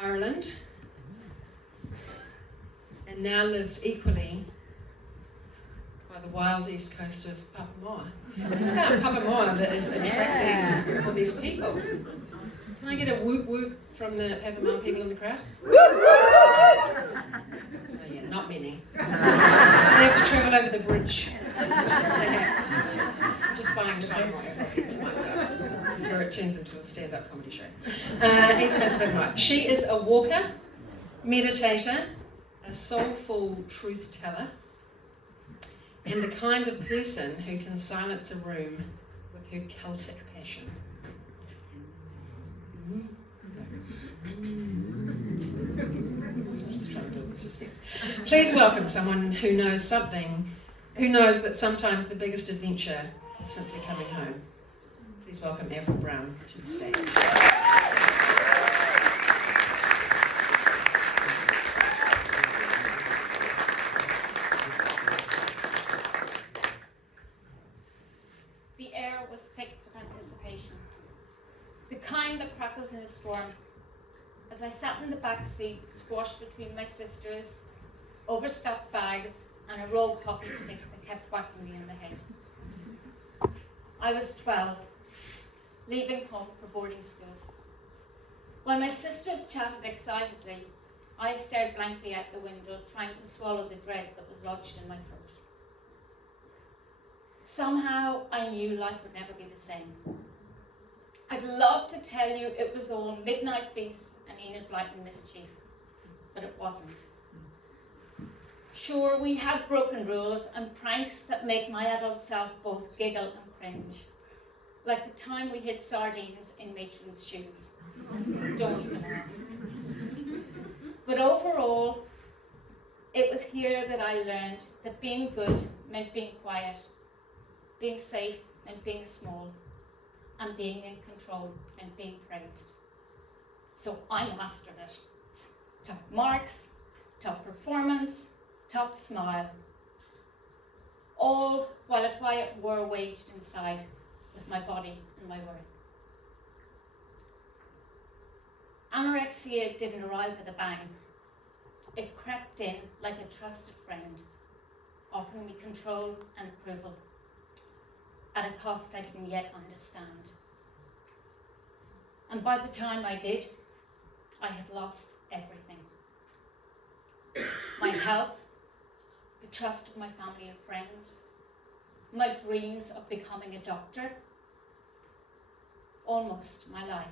Ireland, and now lives equally by the wild east coast of Papamoa. Something about Papamoa that is attracting all these people. Can I get a whoop whoop from the Papamoa people in the crowd? Oh yeah, not many. They have to travel over the bridge, perhaps. I'm just buying time while it's my go. This is where it turns into a stand-up comedy show. East Coast of Papamoa. She is a walker, meditator, a soulful truth teller, and the kind of person who can silence a room with her Celtic passion. Just trying to build the suspense. Please welcome someone who knows something, who knows that sometimes the biggest adventure is simply coming home. Please welcome Avril Brown to the stage. The air was thick with anticipation, the kind that crackles in a storm. As I sat in the back seat, squashed between my sisters, overstuffed bags, and a rolled hockey stick that kept whacking me in the head. I was 12, leaving home for boarding school. While my sisters chatted excitedly, I stared blankly out the window, trying to swallow the dread that was lodged in my throat. Somehow I knew life would never be the same. I'd love to tell you it was all midnight feasts and Enid Blyton mischief, but it wasn't. Sure, we had broken rules and pranks that make my adult self both giggle and cringe, like the time we hid sardines in Matron's shoes. Don't even ask. But overall, it was here that I learned that being good meant being quiet, being safe meant being small, and being in control meant being praised. So I mastered it. Top marks, top performance, top smile. All while a quiet war waged inside with my body and my worth. Anorexia didn't arrive with a bang. It crept in like a trusted friend, offering me control and approval at a cost I didn't yet understand. And by the time I did, I had lost everything. My health, the trust of my family and friends, my dreams of becoming a doctor, almost my life.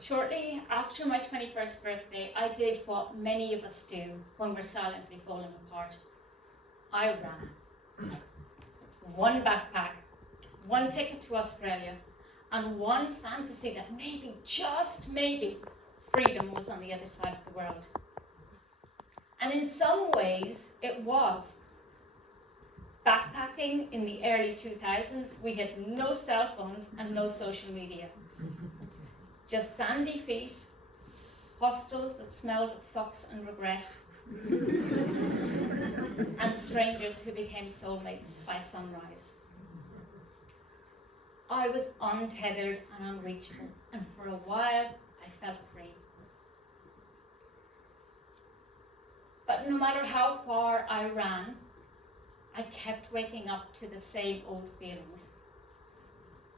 Shortly after my 21st birthday, I did what many of us do when we're silently falling apart. I ran. One backpack, one ticket to Australia, and one fantasy that maybe, just maybe, freedom was on the other side of the world. And in some ways, it was. Backpacking in the early 2000s, we had no cell phones and no social media. Just sandy feet, hostels that smelled of socks and regret, and strangers who became soulmates by sunrise. I was untethered and unreachable, and for a while I felt free. But no matter how far I ran, I kept waking up to the same old feelings: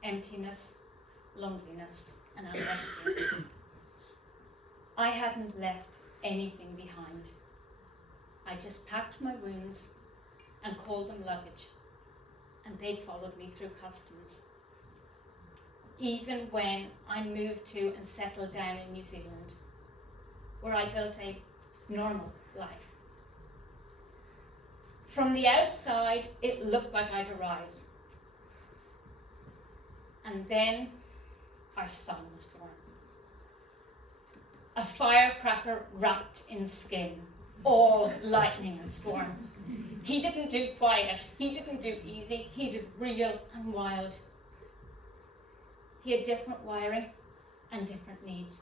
emptiness, loneliness, and anorexia. I hadn't left anything behind. I just packed my wounds and called them luggage, and they followed me through customs. Even when I moved to and settled down in New Zealand, where I built a normal life. From the outside, it looked like I'd arrived. And then our son was born. A firecracker wrapped in skin, all lightning and storm. He didn't do quiet, he didn't do easy, he did real and wild. He had different wiring and different needs.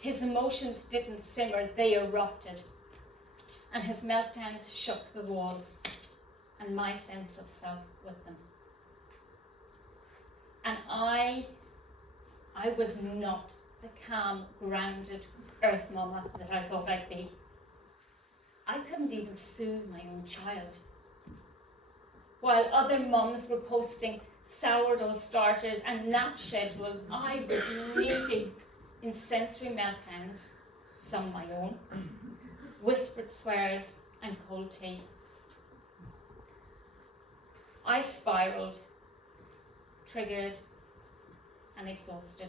His emotions didn't simmer, they erupted. And his meltdowns shook the walls, and my sense of self with them. And I I was not the calm, grounded earth mama that I thought I'd be. I couldn't even soothe my own child. While other mums were posting sourdough starters and nap schedules, I was knee-deep in sensory meltdowns, some my own, whispered swears and cold tea. I spiraled, triggered and exhausted.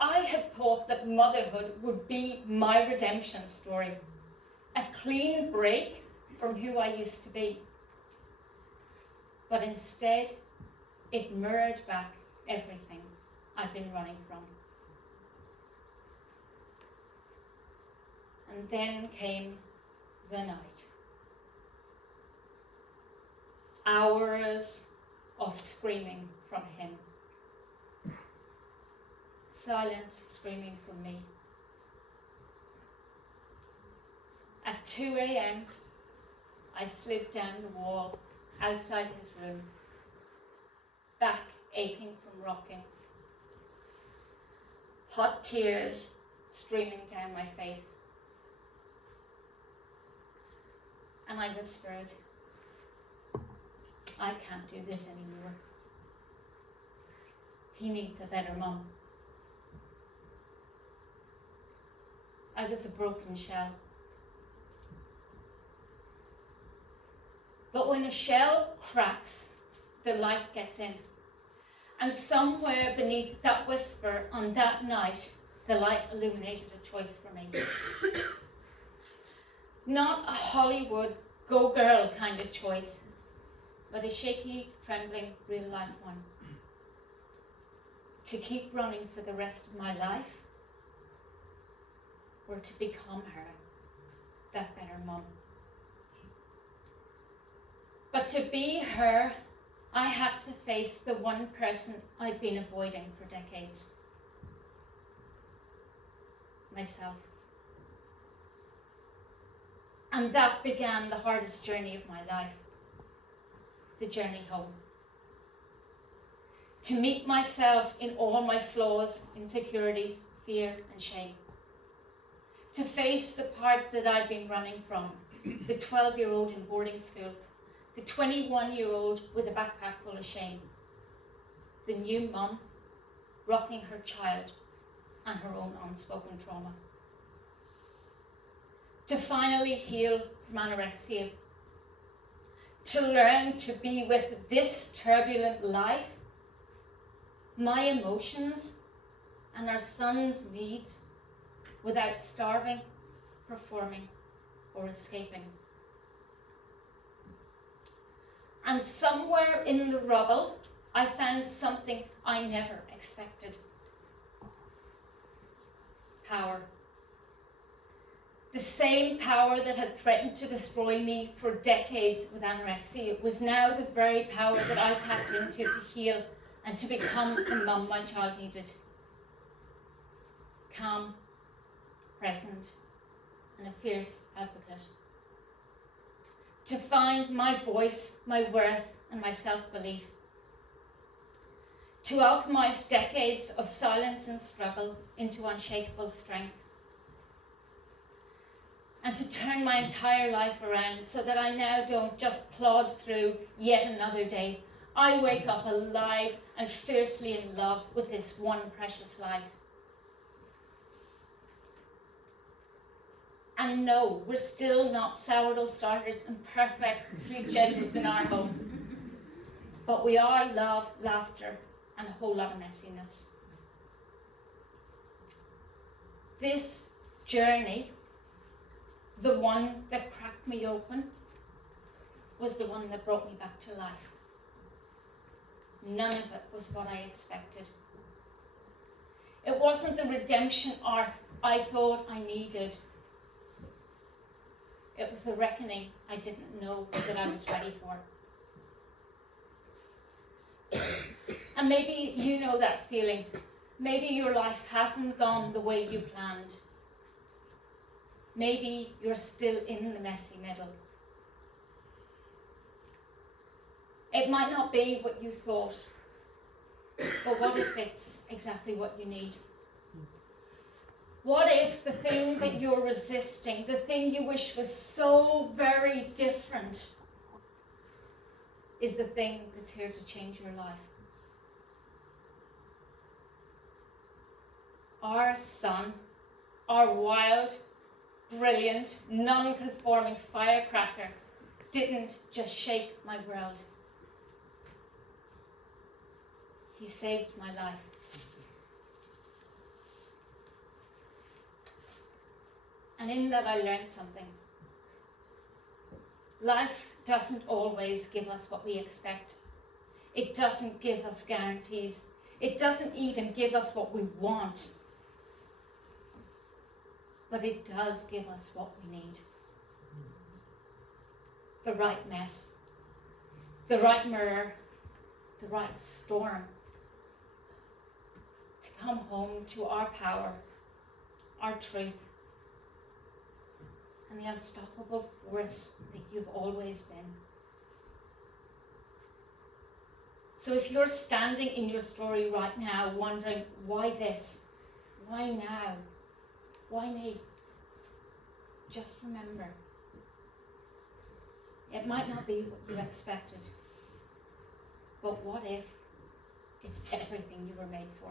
I had thought that motherhood would be my redemption story, a clean break from who I used to be. But instead, it mirrored back everything I'd been running from. And then came the night. Hours of screaming from him. Silent screaming from me. At 2 a.m, I slid down the wall outside his room, back aching from rocking. Hot tears streaming down my face. And I whispered, I can't do this anymore. He needs a better mum. I was a broken shell. But when a shell cracks, the light gets in. And somewhere beneath that whisper on that night, the light illuminated a choice for me. Not a Hollywood go-girl kind of choice, but a shaky, trembling, real-life one. To keep running for the rest of my life, or to become her, that better mum. But to be her, I had to face the one person I'd been avoiding for decades. Myself. And that began the hardest journey of my life. The journey home. To meet myself in all my flaws, insecurities, fear and shame. To face the parts that I'd been running from. The 12-year-old in boarding school. The 21-year-old with a backpack full of shame. The new mum rocking her child and her own unspoken trauma. To finally heal from anorexia. To learn to be with this turbulent life, my emotions and our son's needs without starving, performing, or escaping. And somewhere in the rubble, I found something I never expected. Power. The same power that had threatened to destroy me for decades with anorexia was now the very power that I tapped into to heal and to become the mum my child needed. Calm, present, and a fierce advocate. To find my voice, my worth, and my self-belief. To alchemize decades of silence and struggle into unshakable strength. And to turn my entire life around so that I now don't just plod through yet another day. I wake up alive and fiercely in love with this one precious life. And no, we're still not sourdough starters and perfect sleep schedules in our home. But we are love, laughter, and a whole lot of messiness. This journey, the one that cracked me open, was the one that brought me back to life. None of it was what I expected. It wasn't the redemption arc I thought I needed. It was the reckoning I didn't know that I was ready for. And maybe you know that feeling. Maybe your life hasn't gone the way you planned. Maybe you're still in the messy middle. It might not be what you thought, But what if it's exactly what you need? What if the thing that you're resisting, the thing you wish was so very different, is the thing that's here to change your life? Our son, our wild, brilliant, non-conforming firecracker, didn't just shake my world. He saved my life. And in that I learned something. Life doesn't always give us what we expect. It doesn't give us guarantees. It doesn't even give us what we want. But it does give us what we need. The right mess, the right mirror, the right storm. To come home to our power, our truth, and the unstoppable force that you've always been. So if you're standing in your story right now wondering, why this? Why now? Why me? Just remember, it might not be what you expected, but what if it's everything you were made for?